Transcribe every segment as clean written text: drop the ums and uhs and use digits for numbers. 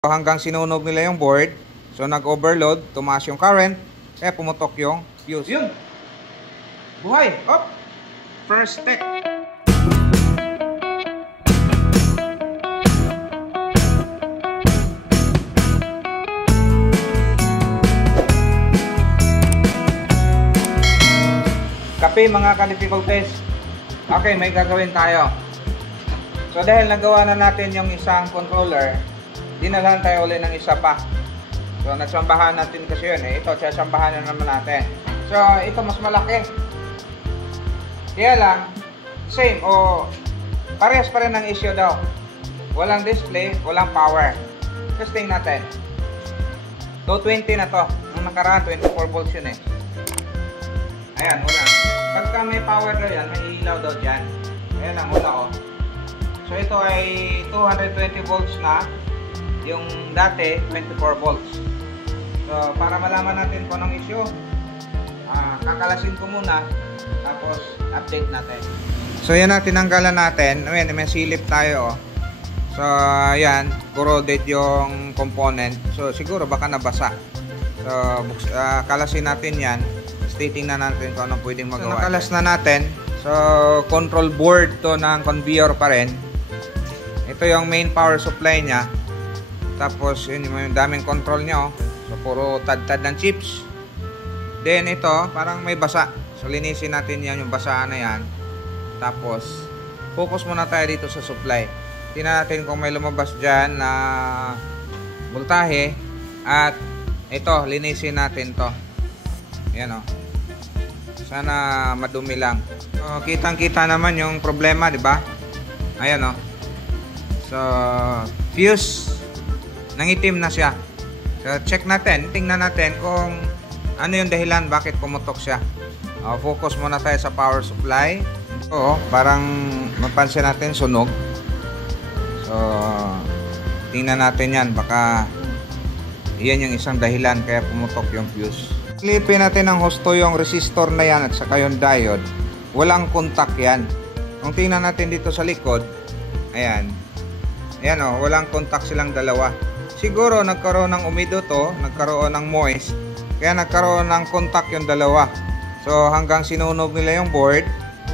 Hanggang sinunog nila yung board. So nag-overload, tumaas yung current, kaya pumutok yung fuse. Yun! Buhay! Up! First tech! Kape mga ka-difficulties. Okay, may gagawin tayo. So dahil nagawa na natin yung isang controller, dinalahan tayo ulit ng isa pa. So nagsambahan natin kasi yun eh. Ito, sasambahan na naman natin. So ito mas malaki. Kaya lang, same o parehas pa rin ang issue daw. Walang display, walang power. Testing natin. 220 na to. Nung nakaraan, 24 volts yun eh. Ayan, wala. Pagka may power daw yan, may ilaw daw dyan. Ayan lang, wala oh. So ito ay 220 volts na. Yung dati, 24 volts. So para malaman natin kung anong issue, kakalasin ko muna. Tapos update natin. So yan na, tinanggalan natin. Ayan, may silip tayo oh. So ayan, corroded yung component. So siguro baka nabasa. So kalasin natin yan. Tingnan natin kung anong pwedeng magawa. So nakalas na natin. So control board to ng conveyor pa rin. Ito yung main power supply niya. Tapos yun yung daming control niya oh. So puro tad-tad ng chips. Then ito parang may basa. So linisin natin yan, yung basaan na yan. Tapos focus muna tayo dito sa supply. Tingnan natin kung may lumabas dyan na voltahe. At ito, linisin natin to. Ayan oh. Sana madumi lang. So, kitang-kita naman yung problema, di ba? Ayan oh. So, fuse nangitim na siya. So, check natin, tingnan natin kung ano yung dahilan bakit pumutok siya. Focus muna tayo sa power supply. So, parang mapansin natin sunog. So, tingnan natin yan, baka iyan yung isang dahilan kaya pumutok yung fuse. Silipin natin ang husto yung resistor na yan at saka yung diode. Walang contact yan. Kung tingnan natin dito sa likod, ayan. Ayan o, walang contact silang dalawa. Siguro nagkaroon ng umido to, nagkaroon ng moist, kaya nagkaroon ng contact yung dalawa. So hanggang sinunog nila yung board,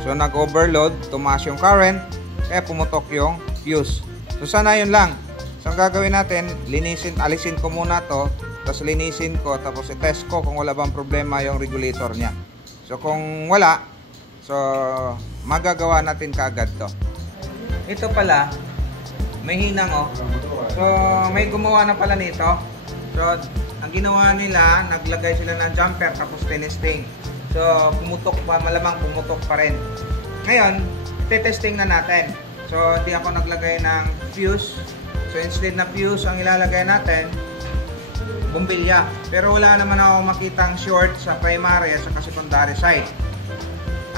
so nag-overload, tumaas yung current, kaya pumutok yung fuse. So sana yun lang. So ang gagawin natin, alisin ko muna to, tapos linisin ko, tapos i-test ko kung wala bang problema yung regulator niya. So kung wala, so magagawa natin kaagad to. Ito pala, may hinang oh. So may gumawa na pala nito. So ang ginawa nila, naglagay sila ng jumper tapos tinesting. So pumutok pa, malamang pumutok pa rin. Ngayon, testing na natin. So hindi ako naglagay ng fuse. So instead na fuse ang ilalagay natin, bumbilya. Pero wala naman ako makitang short sa primary at sa secondary side.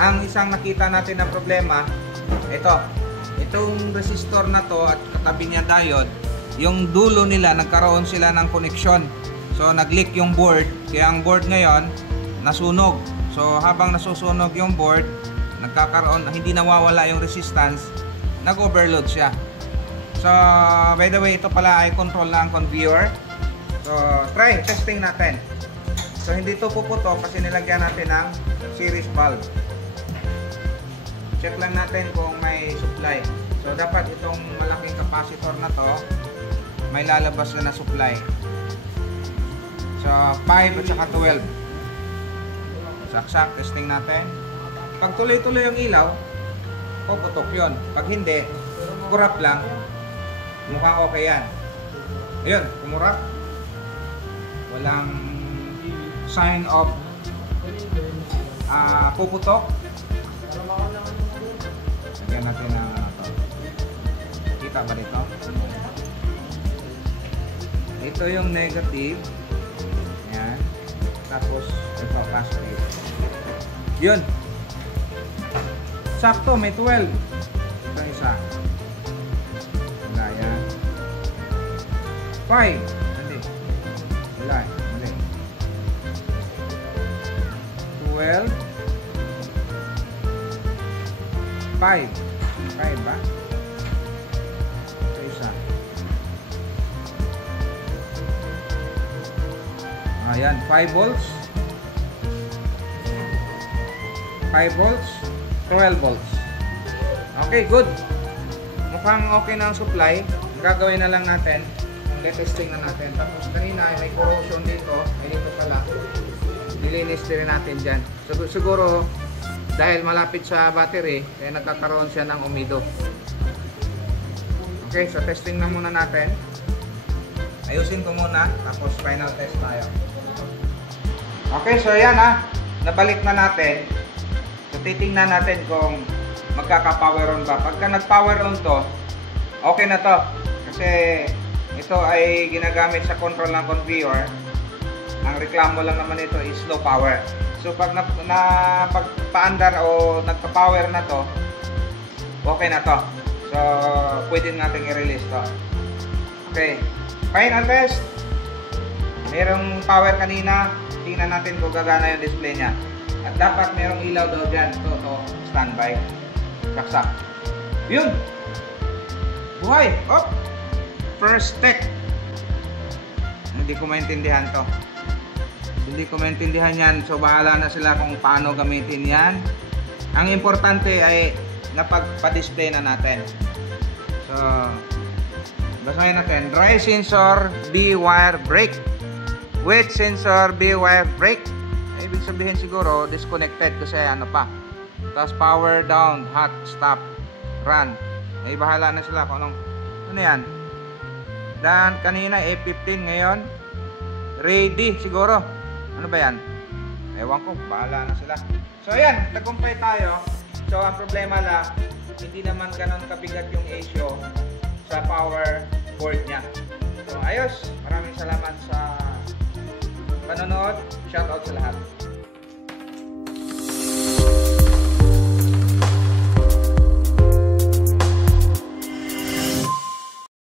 Ang isang nakita natin na problema, itong resistor na to at katabi niya diode, yung dulo nila nagkaroon sila ng connection. So nag-leak yung board, kaya ang board ngayon nasunog. So habang nasusunog yung board, nagkakaroon, hindi nawawala yung resistance, nag-overload siya. So by the way, ito pala ay control na ang conveyor. So, try, testing natin. So, hindi ito puputok kasi nilagyan natin ng series valve. Check lang natin kung may supply. So, dapat itong malaking capacitor na to, may lalabas na supply. So, 5 at saka 12. Saksak, testing natin. Pag tuloy-tuloy yung ilaw, puputok yun. Pag hindi, kurap lang, mukhang okay yan. Ayun, kumurap. Walang sign of puputok. Lagyan natin ang kita ba dito? Ito yung negative. Yan. Tapos ito positive. Yun. Sakto, may 12. Ito isa. Wala yan. 5. Mali. 12 5 ba? Ito isa. Ayan, 5 volts. 5 volts, 12 volts. Okay, good. Mukhang okay na ang supply. Ang gagawin na lang natin, testing na natin. Tapos kanina may corrosion dito, ay dito pala. Dilinis din natin dyan. Siguro, dahil malapit sa battery, kaya nagkakaroon siya ng umido. Okay, so testing na muna natin. Ayusin ko muna, tapos final test tayo. Okay, so ayan ha. Nabalik na natin. So titingnan natin kung magkaka-power on ba. Pagka nag-power on to, okay na to. Kasi ito ay ginagamit sa control ng conveyor. Ang reklamo lang naman ito is low power. So pag pagpaandar o nagpa-power na to, okay na to. So pwede natin i-release to. Okay. Final test. Merong power kanina. Tingnan natin kung gagana yung display niya. At dapat merong ilaw daw dyan. Ito, standby. Saksak. Yun. Buhay. Oh. First tech. Hindi ko maintindihan to. Hindi ko maintindihan yan. So bahala na sila kung paano gamitin yan. Ang importante ay napagpa-display na natin. So basahin natin. Dry sensor, B-wire brake. Wet sensor, B-wire brake. Ibig sabihin siguro disconnected kasi ano pa. Tapos power down, hot, stop, run. Ay bahala na sila kung anong ano yan. Dan kanina A15, ngayon ready siguro. Ano ba yan? Ewan ko, bahala na sila. So ayan, tagumpay tayo. So ang problema lang, hindi naman ganun kabigat yung issue sa power board niya. So ayos, maraming salamat sa panonood. Shoutout sa lahat.